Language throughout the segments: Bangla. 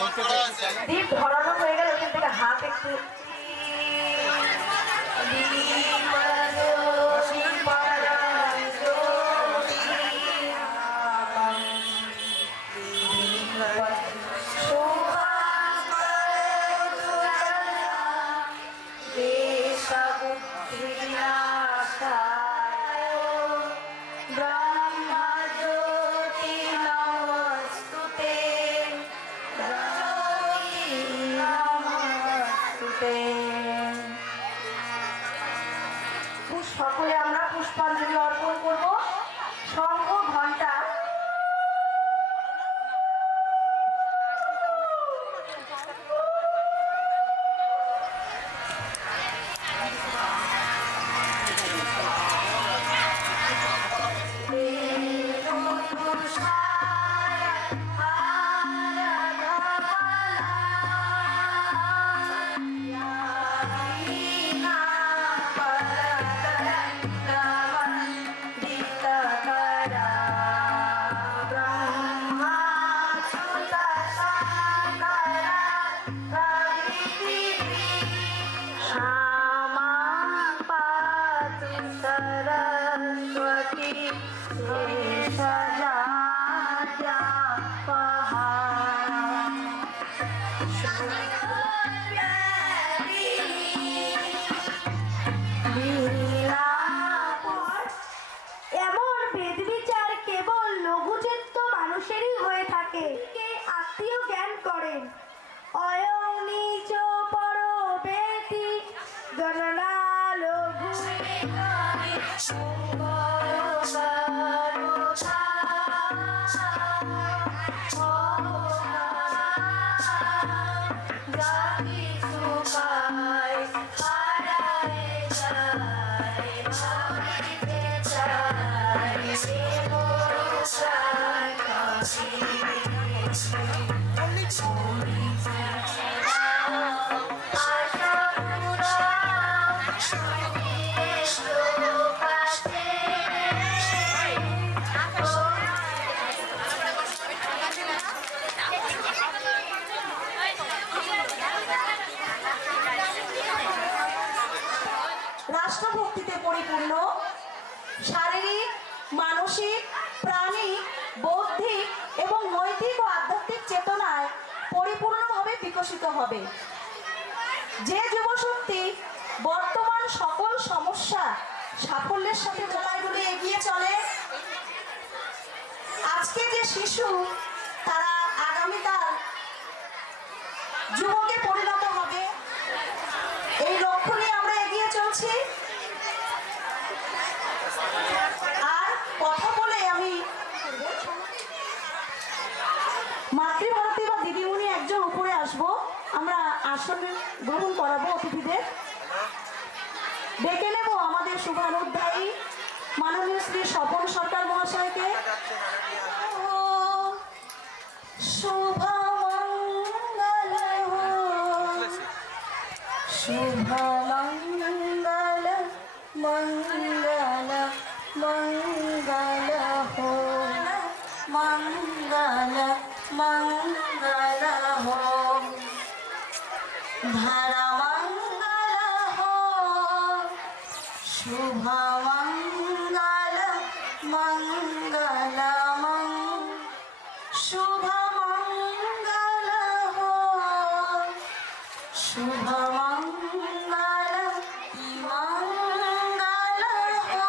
দীপ ধরানো হয়ে গেল, ওখান থেকে হাত একটু সকলে আমরা পুষ্পাঞ্জলি অর্পণ করব। শঙ্খ ঘণ্টা রাষ্ট্রভক্তিতে পরিপূর্ণ, শারীরিক, মানসিক, প্রাণিক, বৌদ্ধিক এবং নৈতিক ও আধ্যাত্মিক চেতনায় পরিপূর্ণভাবে বিকশিত হবে। যে যুবশক্তি বর্তমান সকল সমস্যা সাফল্যের সাথে মোকাবিলায় এগিয়ে চলে, আজকে যে শিশু তারা আগামীকাল যুবকে পরিণত হবে, এই লক্ষ্য নিয়ে আমরা এগিয়ে চলছি। আর কথা বলে আমি মাতৃভারতী বা দিদিমণি একজন উপরে আসবো, আমরা আসন গ্রহণ করাবো অতিথিদের। ডেকে নেব আমাদের শুভানুধ্যায়ী মাননীয় শ্রী স্বপন সরকার মহাশয়কে। শুভমঙ্গল শুভমঙ্গল মঙ্গল মঙ্গল হো মঙ্গল মঙ্গল হো ধরা মঙ্গল হো শুভ মঙ্গল মঙ্গল শুভ মঙ্গল হো শুভ মঙ্গল মঙ্গল হো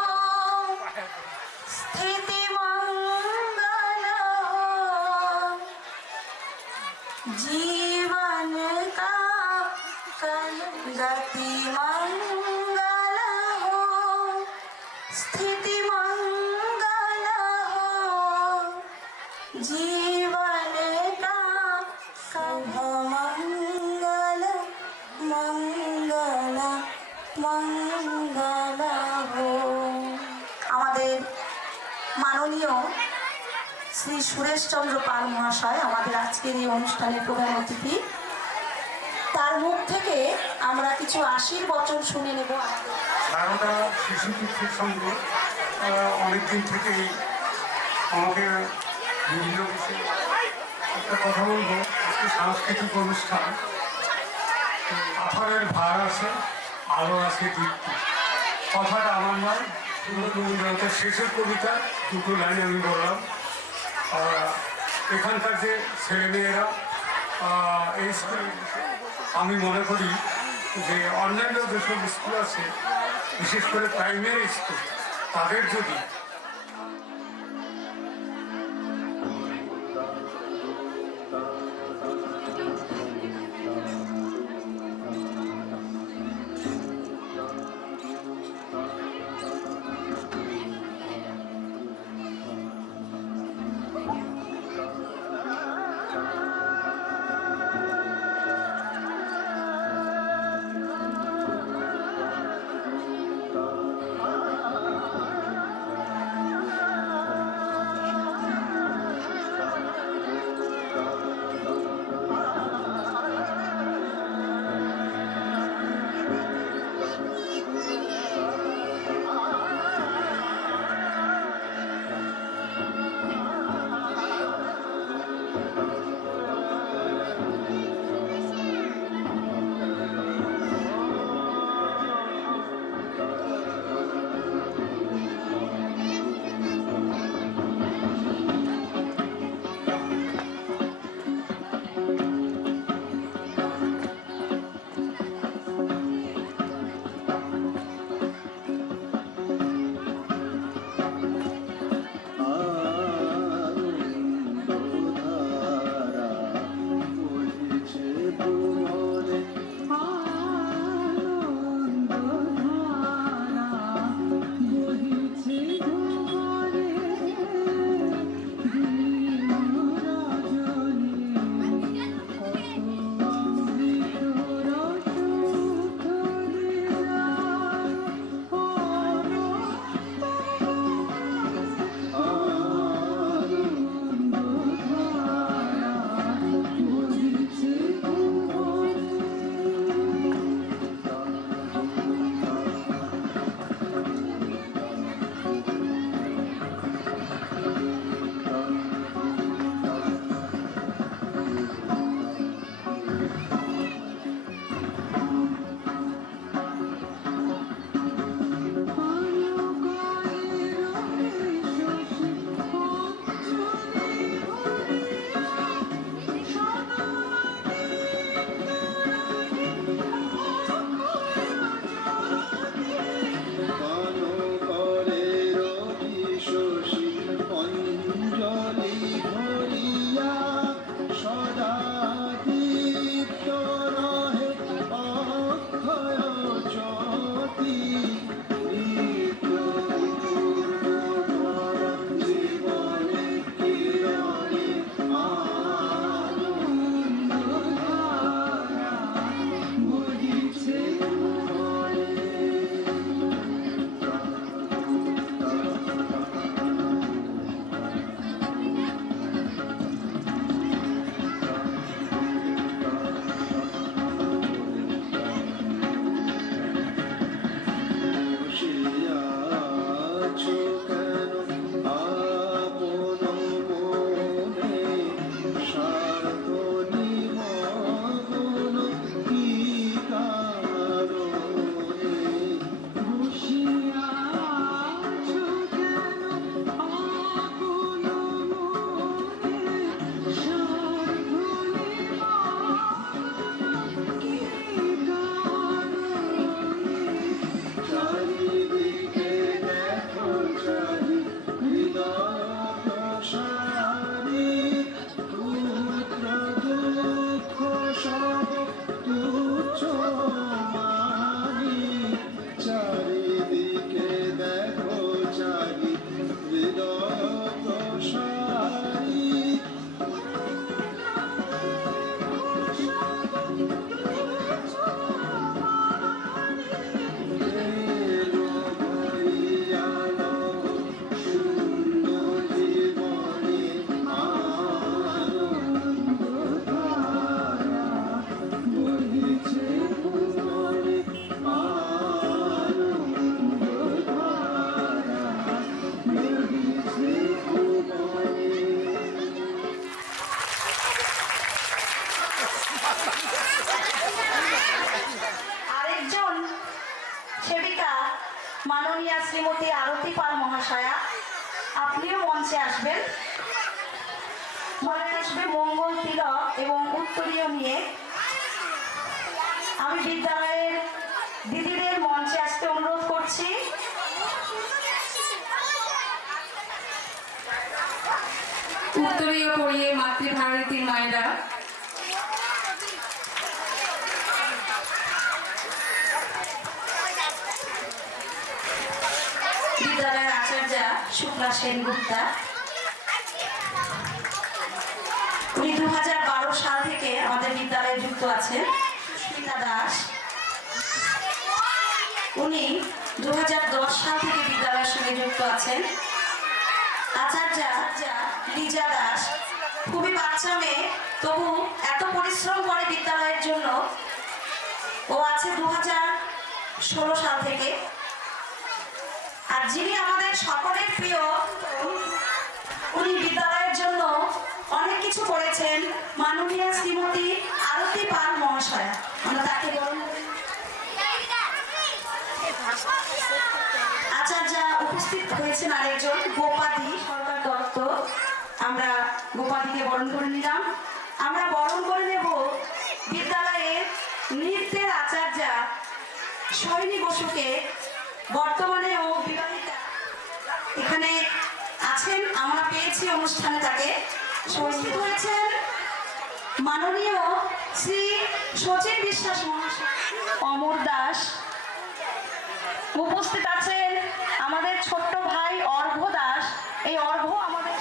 স্থিতি মঙ্গল হো जीवन का कल गति मंगल हो स्थिति मंगल हो जीवन का कल मंगल मंगल मंगल हो। আমাদের মাননীয় শ্রী সুরেশচন্দ্র পাল মহাশয় আমাদের আজকের এই অনুষ্ঠানের প্রধান অতিথি, তার মুখ থেকে আমরা কিছু আশীর্বচন শুনে নেব। সারদা শিশু তীর্থের সঙ্গে অনেকদিন থেকেই আমাকে বিভিন্ন বিষয়ে একটা কথা বলবো। একটি সাংস্কৃতিক অনুষ্ঠান। পাথরের ভার আছে, আলো আছে দীপ্তি। কথাটা আমার নয়, রবীন্দ্রনাথের শেষের কবিতা দুটো লাইন আমি বললাম। এখানকার যে ছেলেমেয়েরা এই স্কুলে, আমি মনে করি যে অন্যান্য যেসব স্কুল আছে, বিশেষ করে প্রাইমারি স্কুল, তাদের যদি শ্রীমতী আরতি পাল মহাশয়া, আপনিও মঞ্চে আসবেন। মনে আসবে মঙ্গল তিলক এবং উত্তরীয় নিয়ে। আমি বিদ্যালয়ের দিদিদের মঞ্চে আসতে অনুরোধ করছি। উত্তরীয় পড়িয়ে মাতৃভারতীর মায়েরা বিদ্যালয়ের আচার্য শুক্লা সেনগুপ্তা, উনি 2012 সাল থেকে আমাদের বিদ্যালয়ে যুক্ত আছেন। সুস্মিতা দাস, উনি 2010 সাল থেকে বিদ্যালয়ের সঙ্গে যুক্ত আছেন। আচার্য লিজা দাস, খুবই বাচ্চা মেয়ে, তবু এত পরিশ্রম করে বিদ্যালয়ের জন্য। ও আছে 2016 সাল থেকে। আর যিনি আমাদের সকলের প্রিয়, উনি বিদ্যালয়ের জন্য অনেক কিছু করেছেন, মাননীয় শ্রীমতী আরতি পাল মহাশয়া। আমরা তাকে আচার্য উপস্থিত হয়েছেন আরেকজন গোপাদি সরকার দত্ত। আমরা গোপাদিকে বরণ করে নিলাম। আমরা বরণ করে নেব বিদ্যালয়ের নৃত্যের আচার্য সৈনী বসুকে। বর্তমানে ও বিবাহিতা, এখানে আছেন, আমরা পেয়েছি অনুষ্ঠানে তাকে। উপস্থিত হয়েছেন মাননীয় শ্রী সচিন বিশ্বাস মহাশয়, অমর দাস। উপস্থিত আছেন আমাদের ছোট্ট ভাই অর্ঘ্য দাস। এই অর্ঘ্য আমাদের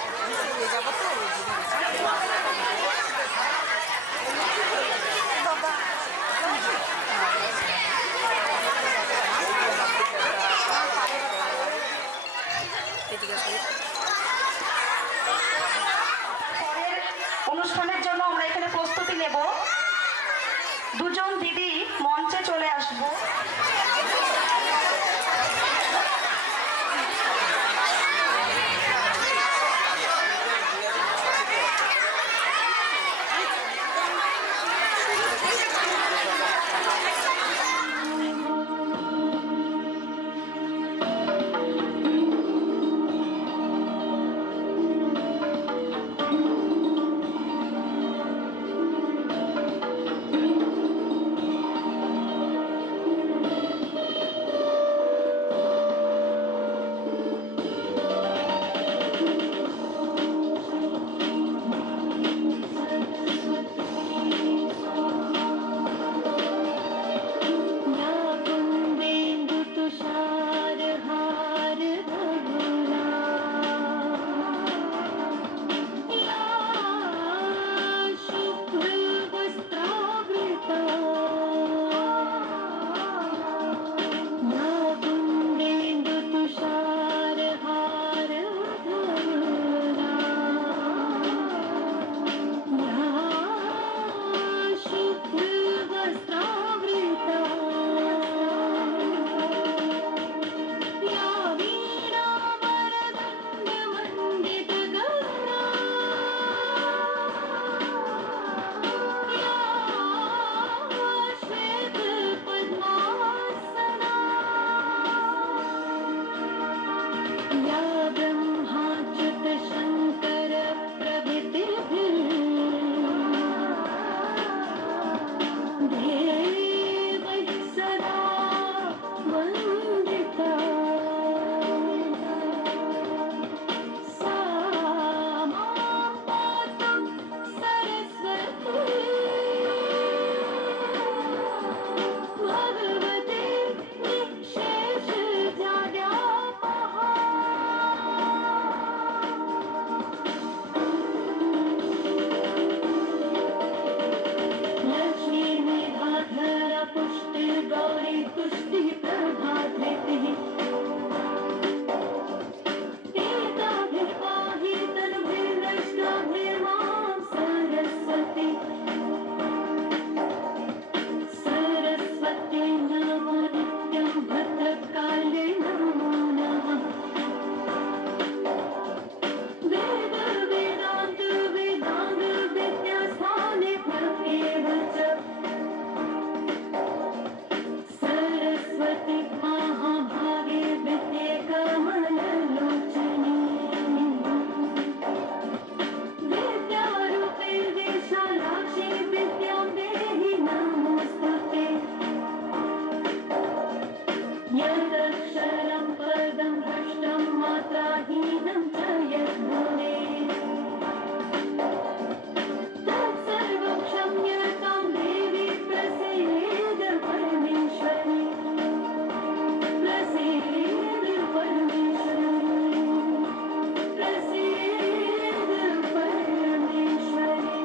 অনুষ্ঠানের জন্য আমরা এখানে প্রস্তুতি নেব। দুজন দিদি মঞ্চে চলে আসবো। त्राहीनं च यद्भुवे तत्सर्वं क्षम्यतां देवी प्रसीद परमेश्वरी प्रसीद परमेश्वरी प्रसीद परमेश्वरी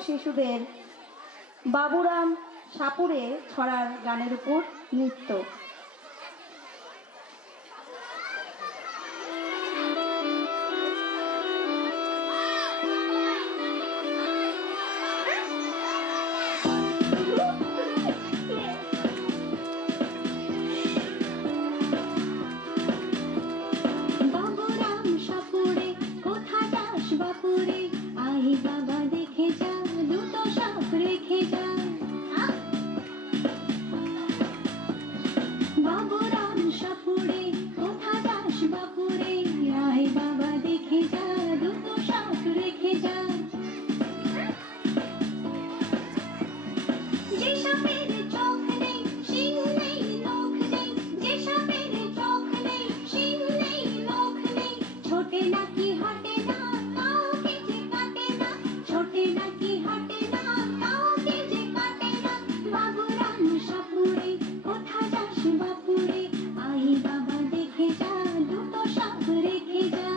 শিশুদের বাবুরাম সাপুরে ছড়ার গানের উপর নৃত্য। বাবুরাম সাপুরে কোথা যাস বাপুরে আই বাবা দেখে যা দুটো সাপ রেখে যা বাবুরাম সাপুরে কোথা যাস বাপুরে আই বাবা দেখে যা দুটো সাপ রেখে যা যে সাপের চোখ নেই শিং নেই নখ নেই যে সাপের চোখ নেই শিং নেই নখ নেই ছোটে নাকি হাঁটে না কাউকে যে কাটে না ছোটে নাকি হাঁটে না কাউকে যে কাটে না বাবুরাম সাপুরে কোথা যাস বাপুরে আই বাবা দেখে যা দুটো সাপ রেখে যা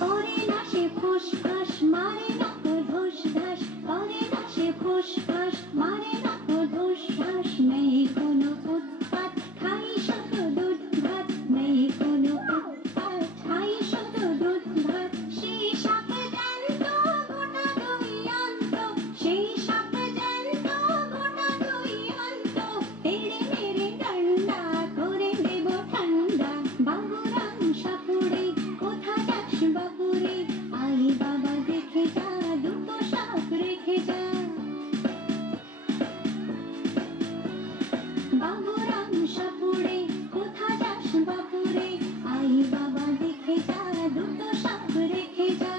করে না সে ফুসফাস মারে না তো ধুস ধাস করে না সে ফুসফাস মারে না তো ধুস ধাস নেই কোনো উৎপাত খাই শুধু দুধ ভাত নেই কোনো উৎপাত খাই শুধু দুধ ভাত সেই সাপ জ্যান্ত গোটা দুই অন্ত সেই সাপ জ্যান্ত গোটা দুই অন্ত তেড়ে মেরে ডান্ডা করে দেব ঠান্ডা বাবুরাম সাপুরে কোথা যাস বাপুরে আই বাবা দেখে যা দুটো সাপ রেখে যা বাবুরাম সাপুরে কোথা যাস বাপুরে আই বাবা দেখে যা দুটো সাপ রেখে যা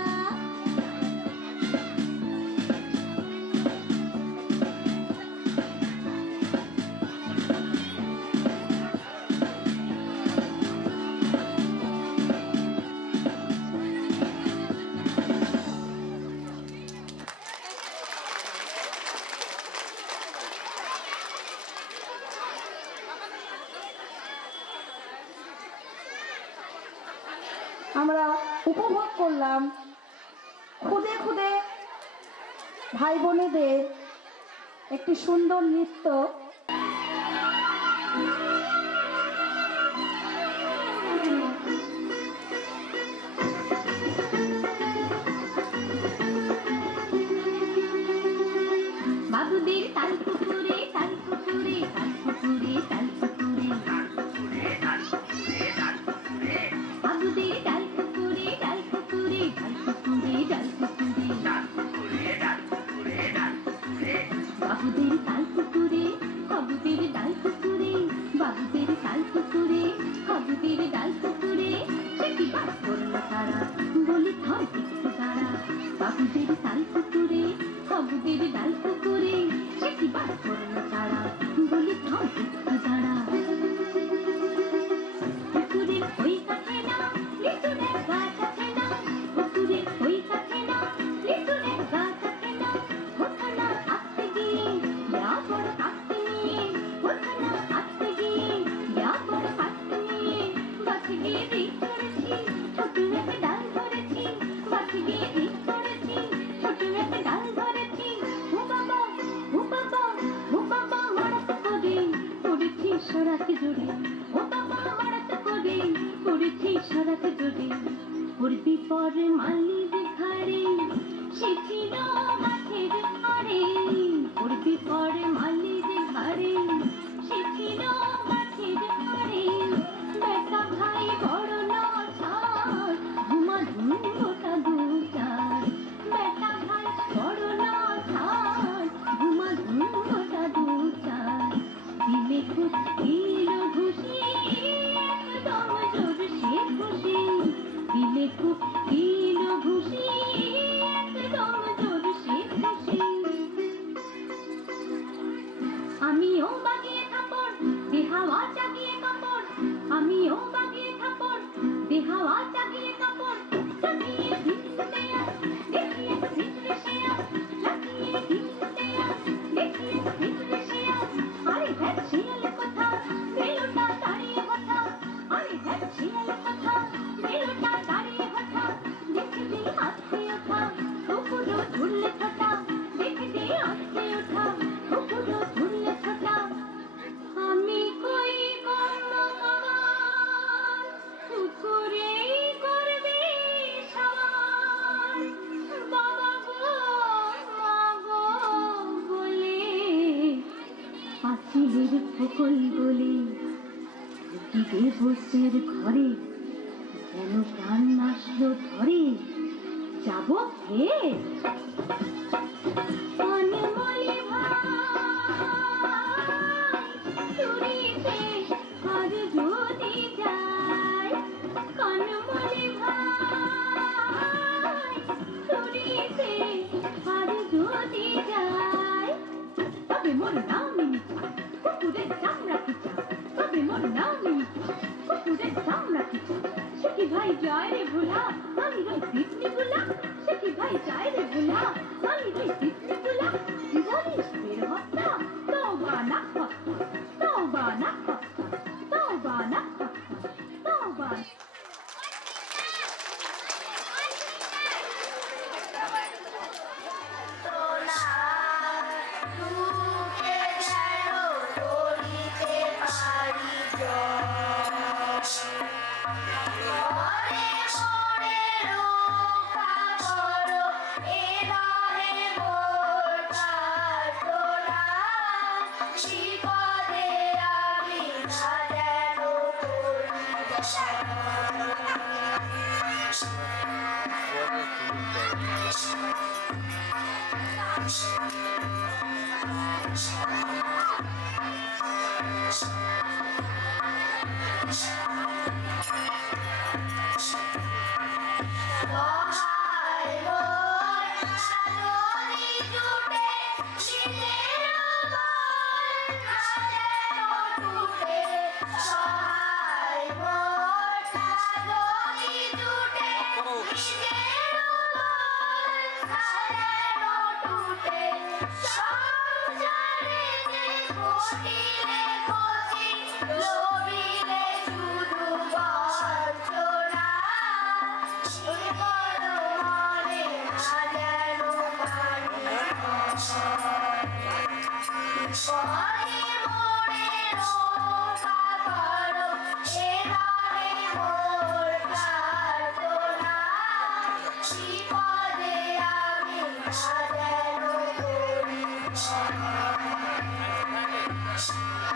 আমরা উপভোগ করলাম খুদে খুদে ভাই বোনেদের একটি সুন্দর নৃত্য। বাবুদের তাল পুকুরে তাল পুকুরে তাল পুকুরে তাল পুকুরে বাবুদের তাল পুকুরে তাল পুকুরে তাল পুকুরে তাল পুকুরে বাবুদের তাল পুকুরে বাবুদের ডাল পুকুরে বাবুদের তাল পুকুরে বাবুদের ডাল পুকুরে সেটি বাস করলো তারা বলি থাম একটু দাঁড়া বাবুদের তাল পুকুরে বাবুদের ডাল পুকুরে সেটি বাস করলো তারা বলি থাম একটু দাঁড়া পুকুরের ওই কাছে না লিচুনের গাছ আছে না পুকুরের ওই কাছে না লিচুনের গাছ আছে না ওখানে আসতে গিয়ে বড় আসতে নিয়ে ওখানে আসতে গিয়ে বড় আসতে নিয়ে বাস গিয়ে দিক করেছি ছোট একটা ডাল ধরেছি বাস গিয়ে দিক করেছি ছোট একটা ডাল ধরেছি ও বাবা ও বাবা ও বাবা হঠাৎ করে পড়েছি সরাতে জোরে ও বাবা হঠাৎ করে পড়েছি সরাতে জোরে পড়বি পর মালির ঘাড়ে সে ছিল মাঠের ধারে পড়বি পর মালির ঘাড়ে সে ছিল মাঠের ধারে বেটা ভাই বড় নছার ঘুমা ধুম গোটা দু চার বেটা ভাই বড় নছার ঘুমা ধুম গোটা দু চার দিলে খুব কিলো ঘুষি একদম জোর সে খুশি দিলে খুব কিলো ঘুষি একদম জোর সে খুশি ধরলে ছোটা দেখে দিয়ে আসতে ওঠা কুকুরও ধরলে ছোটা আমি কই গন্ধকার কুকুরে করবে সবার বাবা গো মা গো বলে পাঁচিলের ফকল বলে দিকে বসের ঘরে যেন প্রাণ আসলো ধরে যাব হে অনমলি ভাই চুরিতে আর যদি যায় কনমলি ভাই চুরিতে আর যদি যায় তবে মোর নামি কুকুরের চামড়া খিচা তবে মোর নামি কুকুরের চামড়া খিচা সে কি ভাই যায় রে ভোলা আমি রই পিটনি ভোলা সে কি ভাই যায় রে ভোলা আমি রই পিটনি ভোলা জানিস বের হত্যা তওবা না হত্যা তওবা না হত্যা তওবা না হত্যা তওবা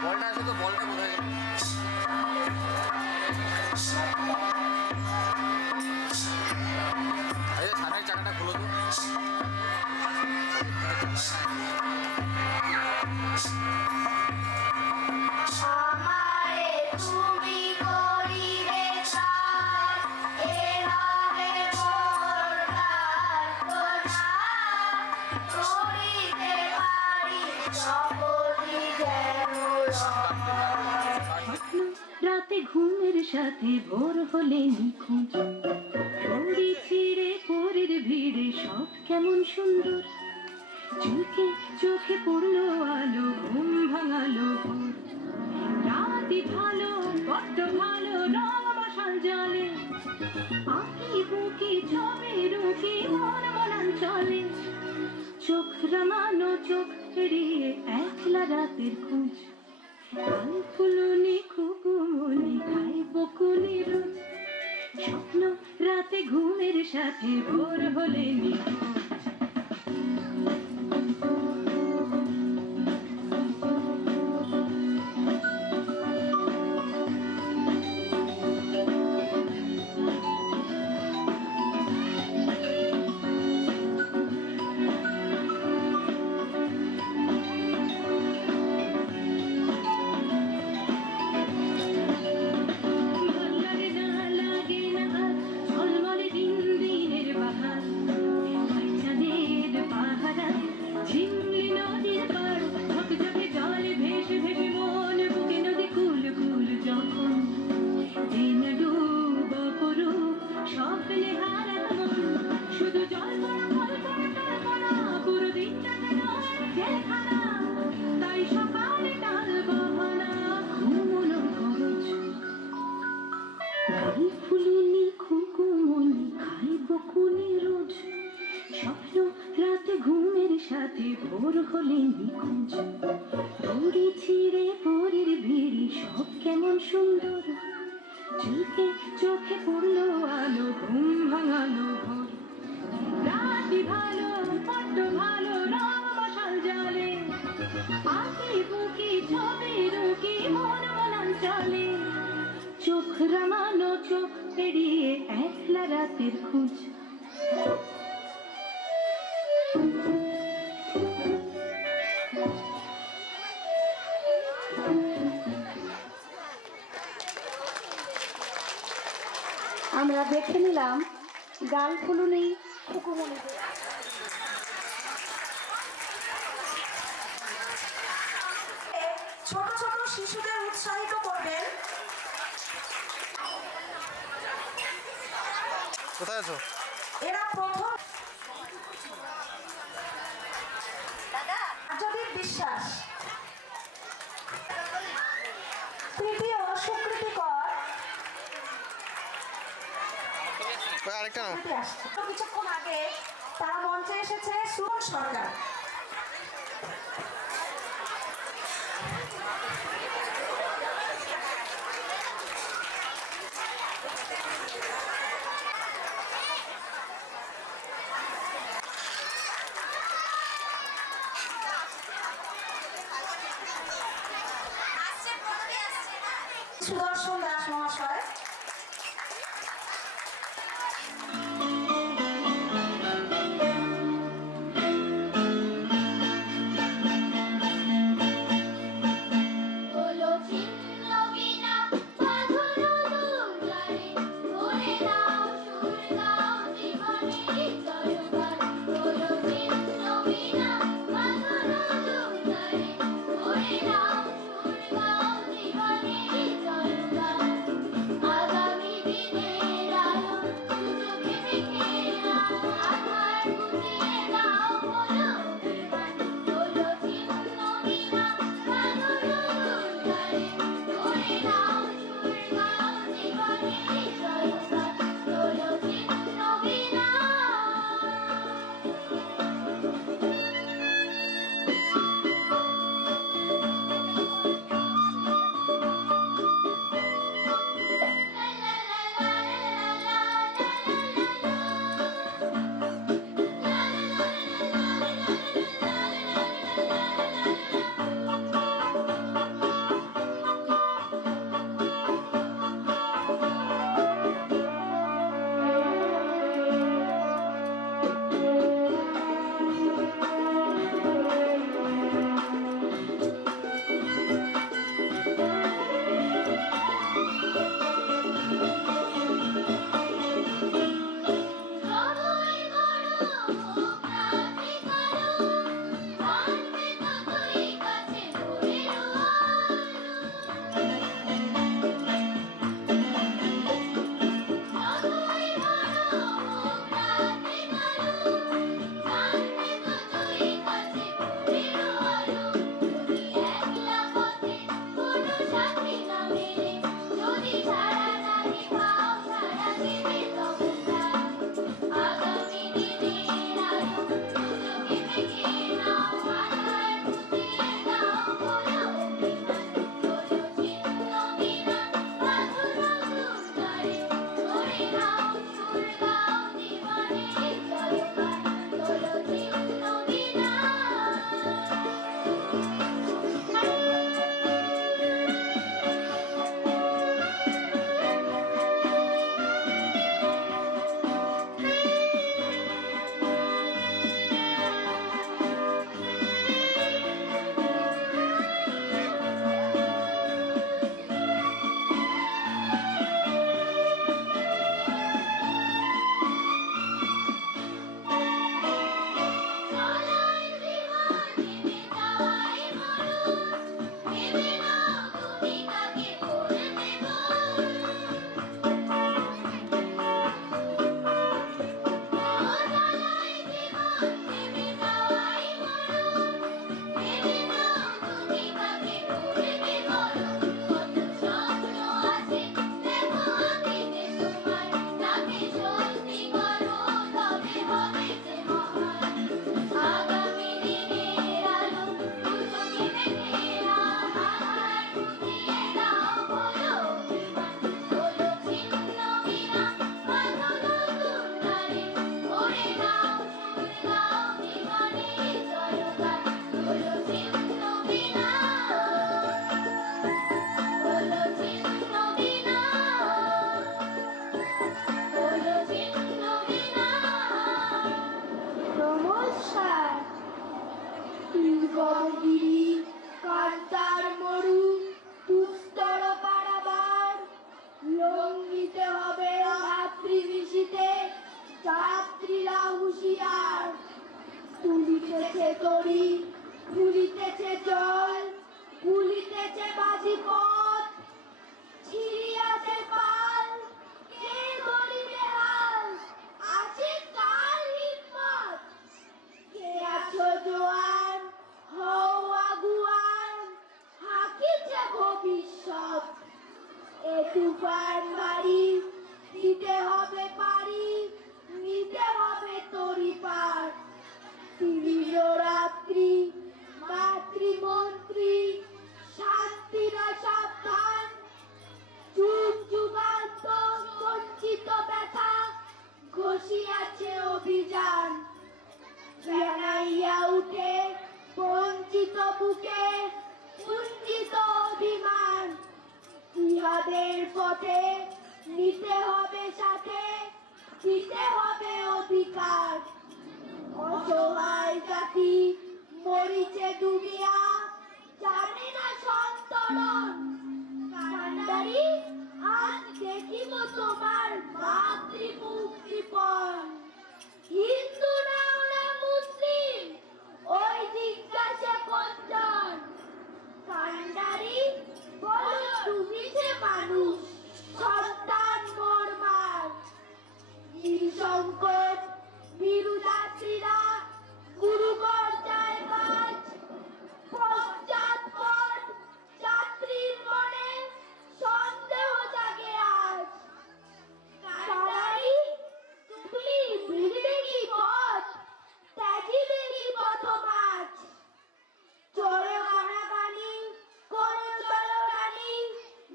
বলটা আছে তো বলটা কোথায় গেল আরে সামনের চাকাটা খুলো তো রাতে ঘুমের সাথে ভোর হলে নিখোঁজ দড়ি ছিঁড়ে পরের ভিড়ে সব কেমন সুন্দর চোখে চোখে পড়লো আলো ঘুম ভাঙালো ভোর রাতি ভালো বড্ড ভালো রং মশাল জলে আঁকি বুকি ছবি রুকি মন মনান চলে চোখ রাঙানো চোখ এড়িয়ে একলা রাতের খোঁজ ফুলুনি খুকুমনি খাই বকুনি রোজ স্বপ্ন রাতে ঘুমের সাথে ভোর হলে নিখোঁজ ভোর হলে নিখোঁজ দড়ি ছিঁড়ে পরের ভিড়ি সব কেমন সুন্দর চোখে চোখে পড়লো আলো ঘুম ভাঙালো ঘর রাতি ভালো বড্ড ভালো রং মশাল জ্বলে আঁকি বুকি ছবি রুকি মন মনন চলে চোখ রাঙানো চোখ পেরিয়ে একলা রাতের খোঁজ আমরা দেখে নিলাম গাল ফুলুনি খুকুমণিদের। ছোট ছোট শিশুদের উৎসাহিত করবেন। কোথায় আছো? এরা প্রথম যদি বিশ্বাস, তৃতীয় সুকৃতিকর, আরেকটা নাও। আসছে তো কিছুক্ষণ আগে তারা মঞ্চে এসেছে সুমন সরকার। সুদর্শন দাস মহাশয় হলো ছিন্ন বিনা বাঁধনো দুর্গারে ধরে নাও সুর গাও জীবনে জয়গান হলো ছিন্ন বিনা বাঁধনো দুর্গারে ধরে নাও সুর গাও জীবনে জয়গান দুর্গমগিরি কান্তার মরু দুস্তর পারাবার লঙ্ঘিতে হবে রাত্রি নিশীতে যাত্রীরা হুঁশিয়ার তুলিতেছে তরি ফুলিতেছে জল ফুলিতেছে বাজি পথ ছিড়িয়াছে পাল কে ধরিবে হাল আছে কার হিম্মত কে আছো জোয়ান হও আগুয়ান হাকিছে ভবিষ্যৎ এ তুফান বাড়ি দিতে হবে পারি নিতে হবে তরি পার রাত্রি মাতৃমন্ত্রী শান্তিরা সাবধান যুগ যুগান্ত বঞ্চিত ব্যথা ঘষিয়াছে অভিযান জানাইয়া উঠে বঞ্চিত বুকে কুঞ্চিত অভিমান ইহাদের পথে নিতে হবে সাথে দিতে হবে অধিকার অসহায় জাতি মরিছে ডুবিয়া জানে না সন্তরণ কান্ডারি আজ দেখিব তোমার মাতৃমুখ কৃপণ হিন্দু নাও না মুসলিম ওই জিজ্ঞাসা কোনজন কান্ডারি বলো তুমি যে মানুষ সন্তান মোর মার সংকট বিরুদাত্রীরা গুরু পর্যায় কাজ পশ্চাৎপদ যাত্রীর মনে সন্দেহ জাগে আজ কান্ডারি তুমি ভিড়বে কি পথ ত্যাজিবে কি পথমাজ চলে কানাকানি কোন চলকানি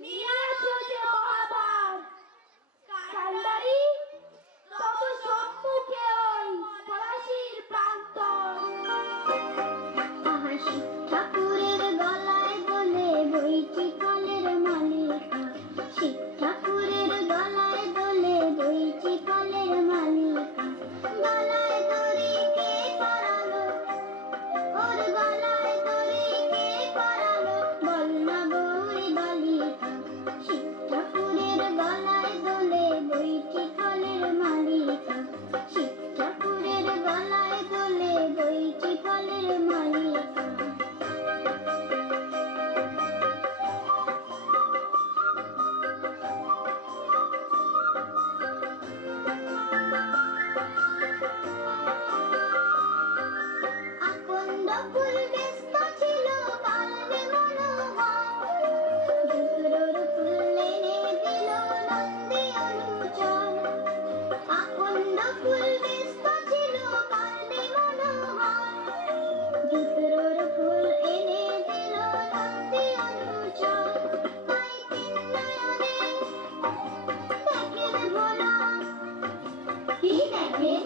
নিয়ে আসো যে মহাভার কান্ডারি তব সম্মুখে ওই ফরাসির প্রান্তর ঠাকুরের গলায় বলে বইটি ফলের মালিকা শিব ঠাকুরের গলায় বলে বইটি ফলের মালিকা গলায় দড়ি কে পরালো ওর গলায় দড়ি কে পরালো বল না গৌরী বালিকা শিব ঠাকুরের গলায় বলে বইটি ফলের মালিকা শিব ঠাকুরের গলায় বলে বইটি ফলের মালিকা আকন্দ ফুল ব্যস্ত ছিল কালবে মনোহর দুপুরের ফুল এনে দিল নন্দী অনুচর আকন্দ ফুল ব্যস্ত ছিল কালবে মনোহর দুপুরের ফুল এনে দিল নন্দী অনুচর তাই তিন নয়নে দেখেন ভোলা কি দেখেন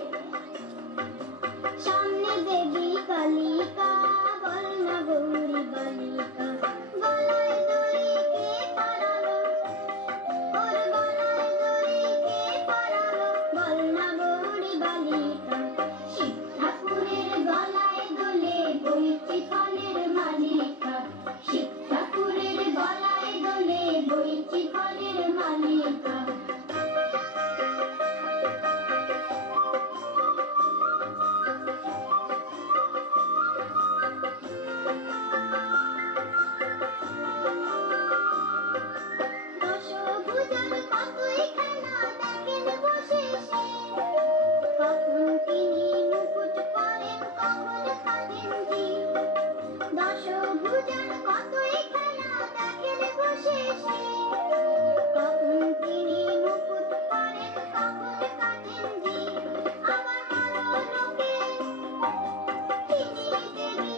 সামনে দেবী কালিকা বল না গৌরী বালিকা গলায় দড়ি কে পরালো ওর গলায় দড়ি কে পরালো বল না গৌরী বালিকা শিব ঠাকুরের গলায় দোলে বইটি ফলের মালিকা শিব ঠাকুরের গলায় দোলে বইটি ফলের মালিকা দশভুজার কতই খেলা দেখেন বসে সে কখন তিনি মুকুট পরেন কখন খাদেন জি দশভুজার কতই খেলা দেখেন বসে সে কখন তিনি মুকুট পরেন কখন খাদেন জি আবার বড় লোকে তিনি দেবী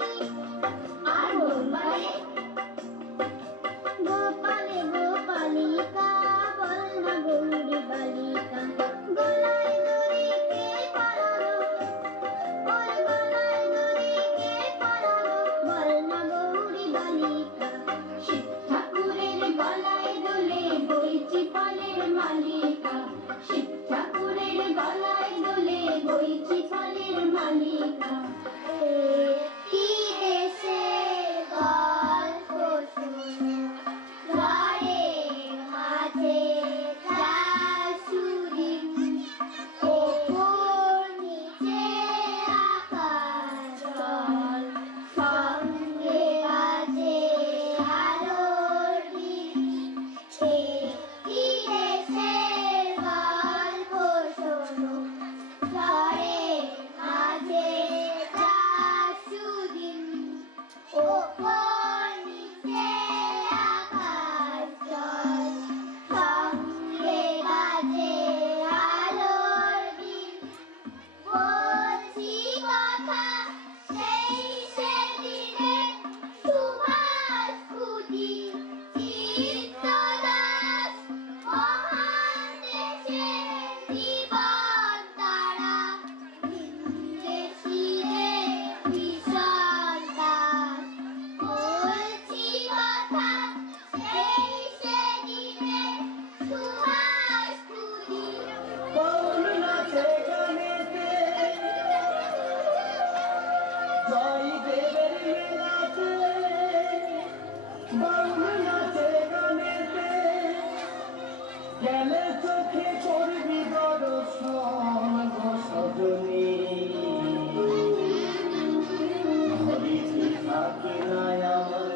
আর বোম্বাই গোপালে গোপালিকা বল না গৌরী বালিকা গলায় দড়ি কে পরালো ওর গলায় দড়ি কে পরালো বল না গৌরী বালিকা শিব ঠাকুরের গলায় দোলে বইটি ফলের মালিকা শিব ঠাকুরের গলায় দোলে বইটি ফলের মালিকা কি দেশে জয় দেবের মেলাতে বাউল নাচে গানেতে গেলে চোখে করবি দর্শন গো সজনী ঘরেতে থাকে না আমার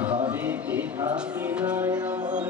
ঘরেতে থাকে না আমার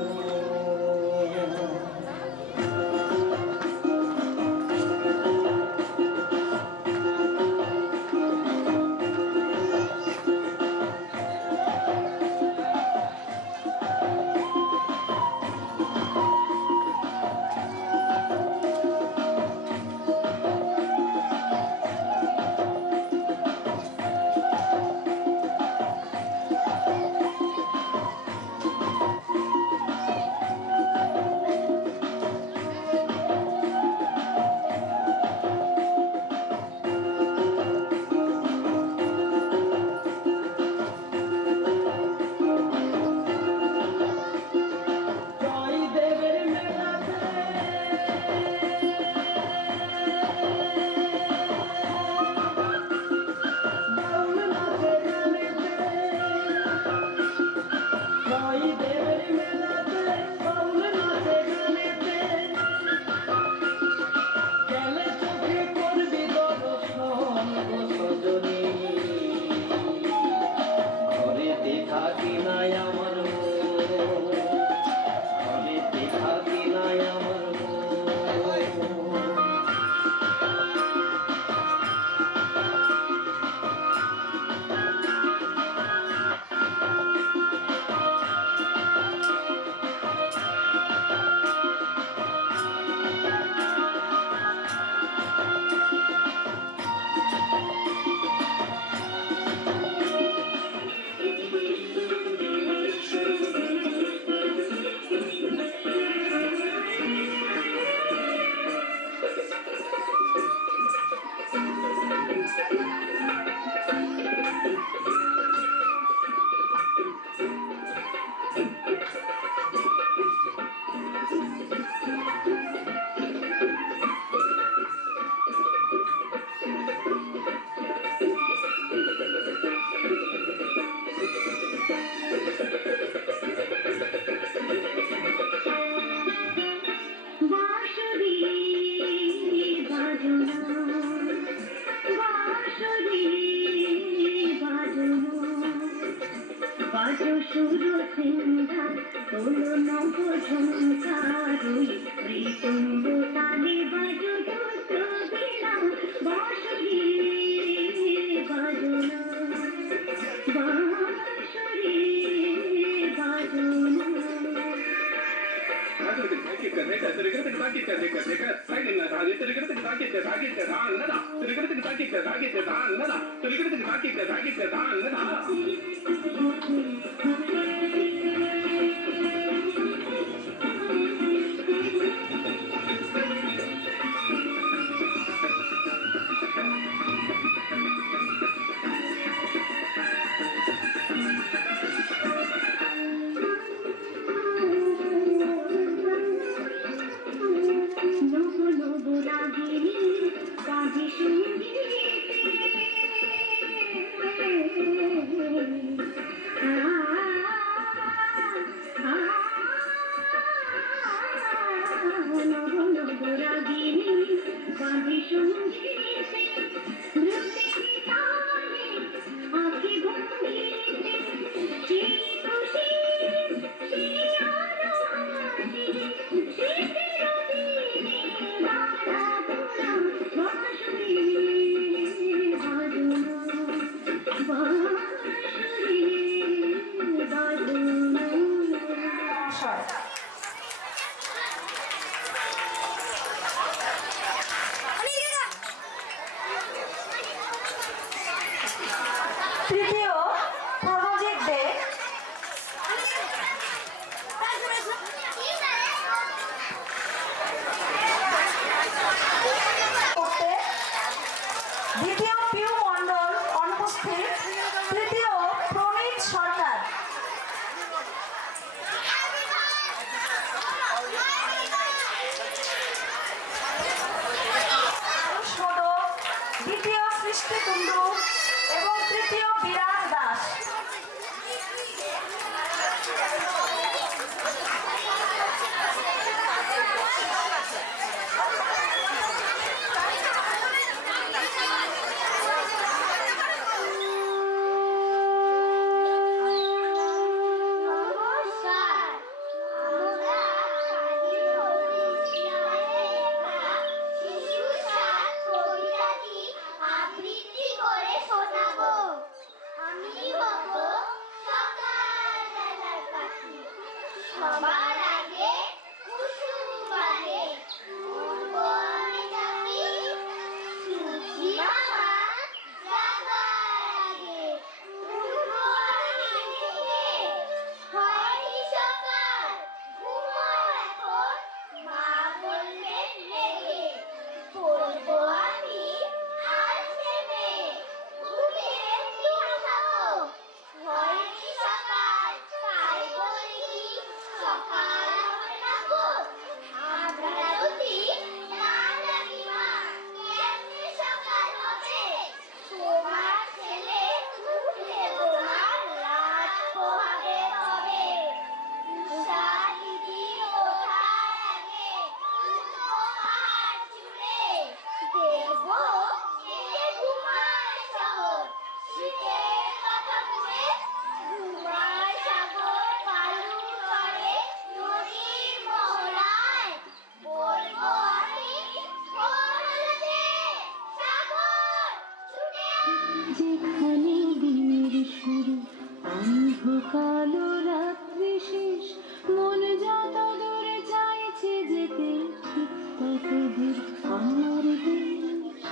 তৃতীয় প্রণজিৎ দে, দ্বিতীয় পিউ মণ্ডল অনুপস্থিত, তৃতীয় প্রনীত সরকার। দ্বিতীয় সৃষ্টি কুণ্ডু এবং তৃতীয় বিরাট দাস। নমস্কার, আমরা কালী শিশু সাত কবিতাটি আবৃত্তি করে শোনাবো। আমি হব সকালবেলার পাখি, সবার আগে কুসুম বাজে, উড়ব আমি ডাকি, সূর্যি মামা জাগার আগে, উড়ব আমি ডেকে, হয়নি সকাল, ঘুমো এখন, মা বলবেন লেগে, পড়বো আমি আজ নেমে, ঘুমিয়ে তুমি থাকো, হয়নি সকাল, তাই বলে কি সকাল হবে না গো? আমরা যদি না জানি মা, কেমনে সকাল হবে? তোমার ছেলে উঠে তোমার রাত পোহাবে তবে, উষা দিদি ওঠার আগে উঠবো পাহাড় চূড়ে, দেখবো কে ঘুমায় শহর, শীতের কথা মুড়ে, ঘুমায় সাগর বালু চড়ে নদীর মোহনায়, বলবো আমি কোলাহলে সাগর ছুটে আয়। যেখানে দিনের শুরু অন্ধকালো রাত্রি শেষ, মন যত দূরে চাইছে যেতে, ঠিক তত দূর আমার দেশ।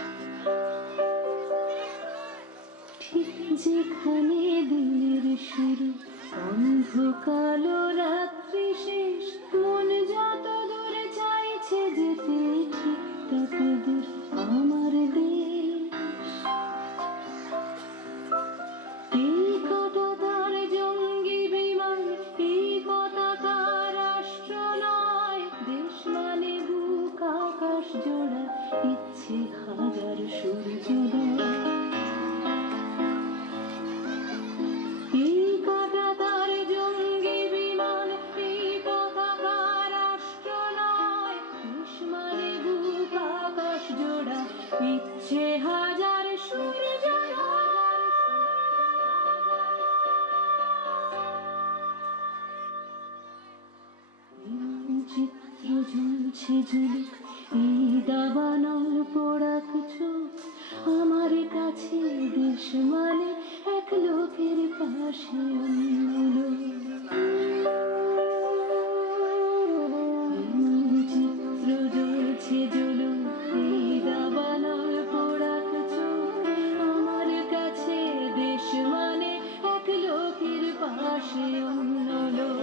ঠিক যেখানে দিনের শুরু অন্ধকালো রাত্রি শেষ, মন যত দূরে চাইছে যেতে, ঠিক তত দূর আমার দেশ। এই কততার জঙ্গি বিমান, এই পতাকার রাষ্ট্র নয়, দেশ মানে বুক আকাশ জোড়া, ইচ্ছে হাজার সূর্যোদয়। এই কততার জঙ্গি বিমান, এই পতাকার রাষ্ট্র নয়, দেশ মানে বুক আকাশ জোড়া, ইচ্ছে হাজার সূর্যোদয়। চিত্র ঝুলছে ঝুলুক এই দাবানল পোড়াক চোখ, আমার কাছে দেশ মানে এক লোকের পাশে অন্য লোক। চিত্র জ্বলছে জ্বলুক এই দাবানল পোড়াক চোখ, আমার কাছে দেশ মানে এক লোকের পাশে অন্য লোক।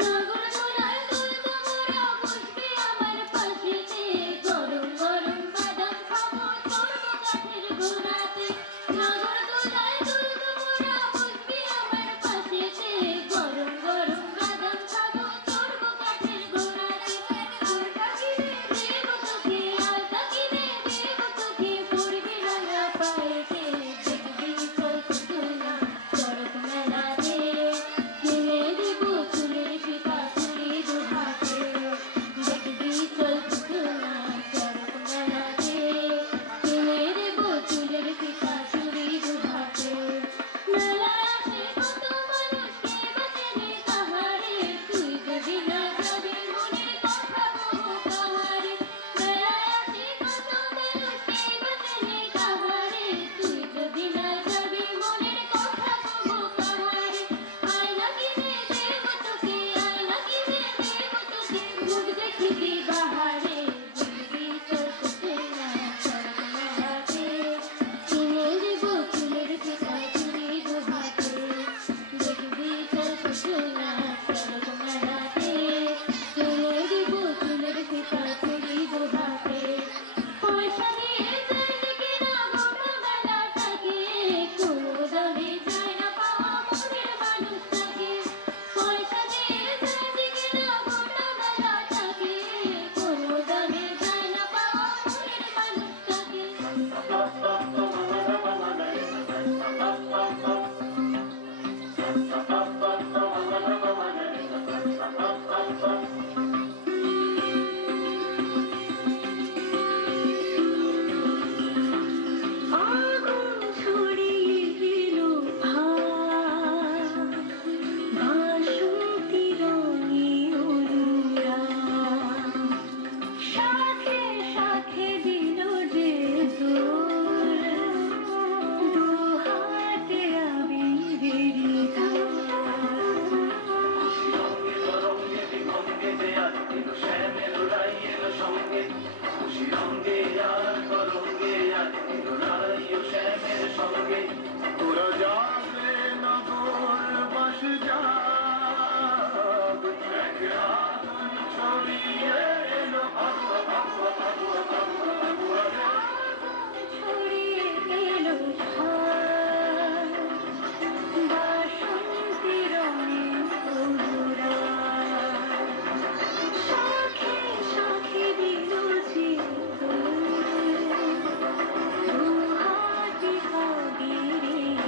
নগর দোলায় দুল তোমরা বসবে আমার পাশেতে, গরম দিদি বাহারে দিদি চলছে না চরমাতে কিনে দেব চুলের ফিতা চুড়ি দুহাতে দিদি চলছে না চরমাতে কিনে দেব চুলের ফিতা চুড়ি দুহাতে পয়সা দিয়ে যায় কিনা ভোরবেলাটাকে কোনো দামে যায় না পাওয়া মনের মানুষটাকে পয়সা দিয়ে যায় কিনা ভোরবেলাটাকে কোনো দামে যায় না পাওয়া মনের মানুষটাকে আগুন ছড়িয়ে দিল বাসন্তী রঙে অনুরা শাখে শাখে দিল যে দু হাতে আবিরের তোরা যাবে না দোল বাস যাব এক আগুন ছড়িয়ে এলো ছড়িয়ে গেল বাসন্তী রঙে অনুরা শাখে শাখে দিল যে দু হাতে আবিরের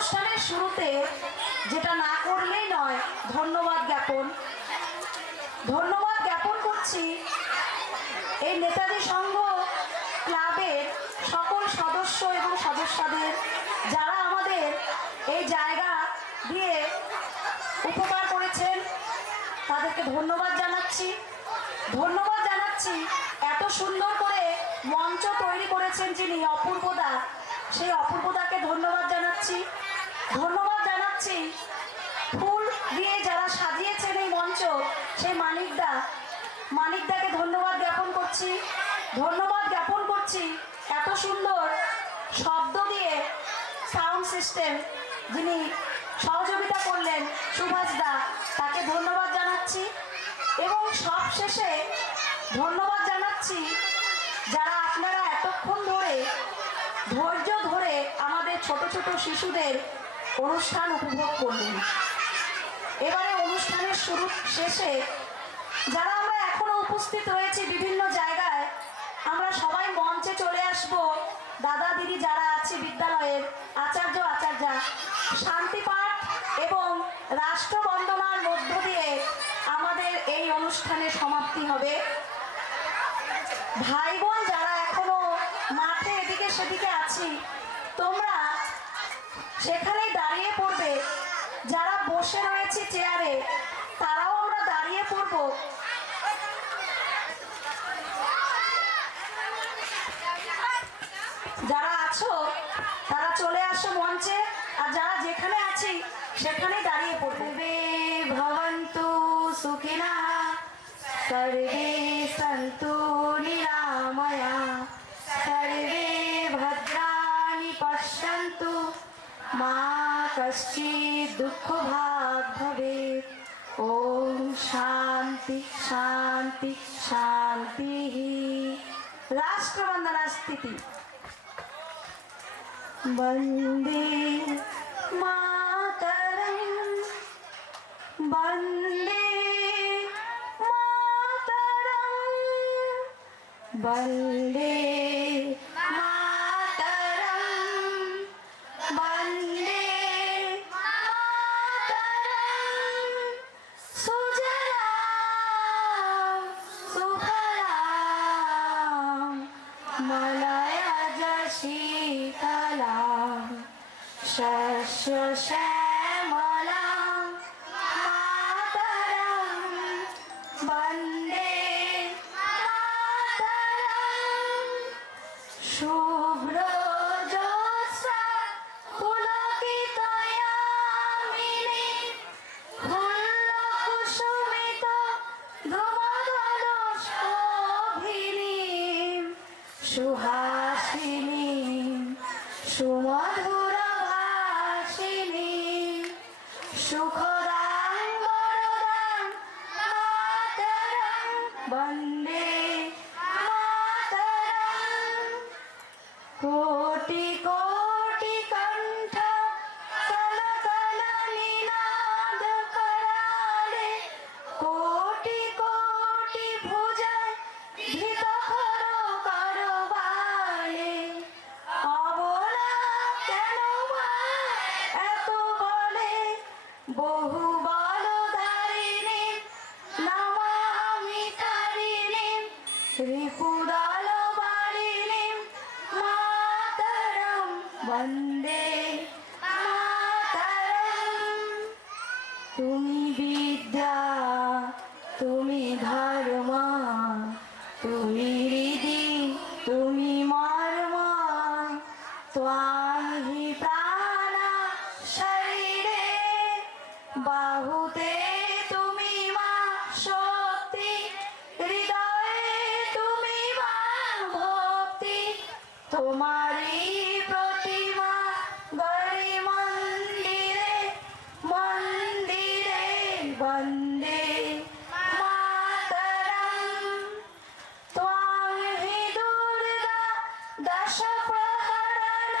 অনুষ্ঠানের শুরুতে যেটা না করলেই নয়, ধন্যবাদ জ্ঞাপন। ধন্যবাদ জ্ঞাপন করছি এই নেতাজি সংঘ ক্লাবের সকল সদস্য এবং সদস্যদের, যারা আমাদের এই জায়গা দিয়ে উপকার করেছেন, তাদেরকে ধন্যবাদ জানাচ্ছি। ধন্যবাদ জানাচ্ছি এত সুন্দর করে মঞ্চ তৈরি করেছেন যিনি, অপূর্বদা, সেই অপূর্বদাকে ধন্যবাদ জানাচ্ছি। ধন্যবাদ জানাচ্ছি ফুল দিয়ে যারা সাজিয়েছেন এই মঞ্চ, সেই মানিকদাকে ধন্যবাদ জ্ঞাপন করছি। ধন্যবাদ জ্ঞাপন করছি এত সুন্দর শব্দ দিয়ে সাউন্ড সিস্টেম যিনি সহযোগিতা করলেন, সুভাষদা, তাকে ধন্যবাদ জানাচ্ছি। এবং সবশেষে ধন্যবাদ জানাচ্ছি যারা আপনারা এতক্ষণ ধরে ধৈর্য ধরে আমাদের ছোট ছোট শিশুদের অনুষ্ঠান উপভোগ করলেন। এবারে অনুষ্ঠানের শুরু শেষে যারা আমরা এখনো উপস্থিত রয়েছি বিভিন্ন জায়গায়, আমরা সবাই মঞ্চে চলে আসব। দাদা দিদি যারা আছে বিদ্যালয়ের আচার্য আচার্যা, শান্তিপাঠ এবং রাষ্ট্রবন্দনার মধ্য দিয়ে আমাদের এই অনুষ্ঠানের সমাপ্তি হবে। ভাই বোন যারা এখনো মাঠে এদিকে সেদিকে আছি, তোমরা সেখানেই দাঁড়িয়ে পড়বে। যারা বসে রয়েছে চেয়ারে, তারাও আমরা দাঁড়িয়ে পড়ব। যারা আছো তারা চলে আসো মঞ্চে, আর যারা যেখানে আছি সেখানেই দাঁড়িয়ে পড়বে। ভবন্তু সুখিনঃ সর্বে সন্তু নিরাময়া সর্বে ভদ্রাণি পশ্যন্তু মা কশ্চিৎ দুঃখভাগ্ ভবেৎ। ওম শান্তি শান্তি শান্তি। রাষ্ট্রবন্দনা স্থিতি। বন্দে মাতরম বন্দে মাতরম বন্দে মাতরম বন্দে মাতরম। সুজলাম সুফলাম মলয়জ শীতলাম শস্য শ্যামলাম মাতরম বন্দে মাতরম। শুভ্র জ্যোৎস্না পুলকিতয়ামিনী ফুল্ল কুসুমিত ধুমধুল শোভিনী সুহাসিনী সুমধুর ভাষিনী সুখদাং বরদাং মাতরম বন্দে মাতরম। কোটি কোটি কণ্ঠ কলকল নিনাদ করালে কোটি কোটি ভুজায় ধৃত করবালে। অবলা কেন মা এত বলে বহু বলধারিণী নমামি তারিণী রিপুদল বারিণী মাতরম বন্দে মাতরম। তুমি বিদ্যা তুমি ধর্ম তুমি হৃদি তুমি মর্ম ত্বাং হি প্রাণ শরীরে বাহুতে তুমি মা শক্তি হৃদয়ে তুমি মা ভক্তি। তোমারই প্রতিমা গড়ি মন্দিরে মন্দিরে বন্দে মাতরম। ত্বাং হি দুর্গা দশ প্রহরণ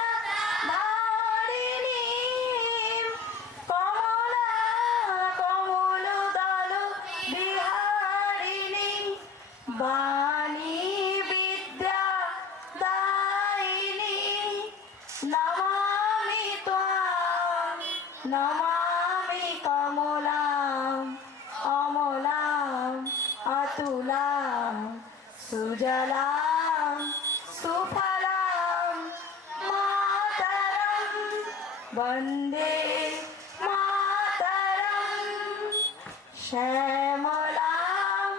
ধারিণী কমলা কমল দল বিহারিণী বাণী বিদ্যা দায়িনী নমামি ত্বাং নমামি কমলাম অমলাম অতুলাম সুজলাম সুফলাম মাতরম বন্দে মাতরম শ্যামলাম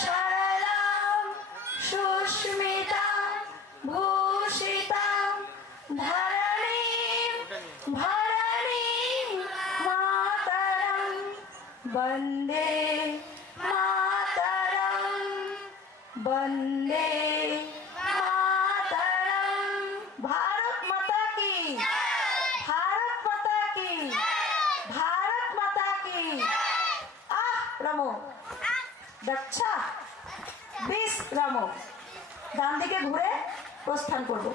সরলাম সুস্মিতাম ভূষিতাম ধরণীম ভরণীম মাতরম বন্দে মাতরম বন্দে মাতরম। ভারত মাতা কি, ভারত মাতা কি, ভারত মাতা কি। রামো দক্ষা 20 রামো ডান দিকে ঘুরে প্রস্থান করব।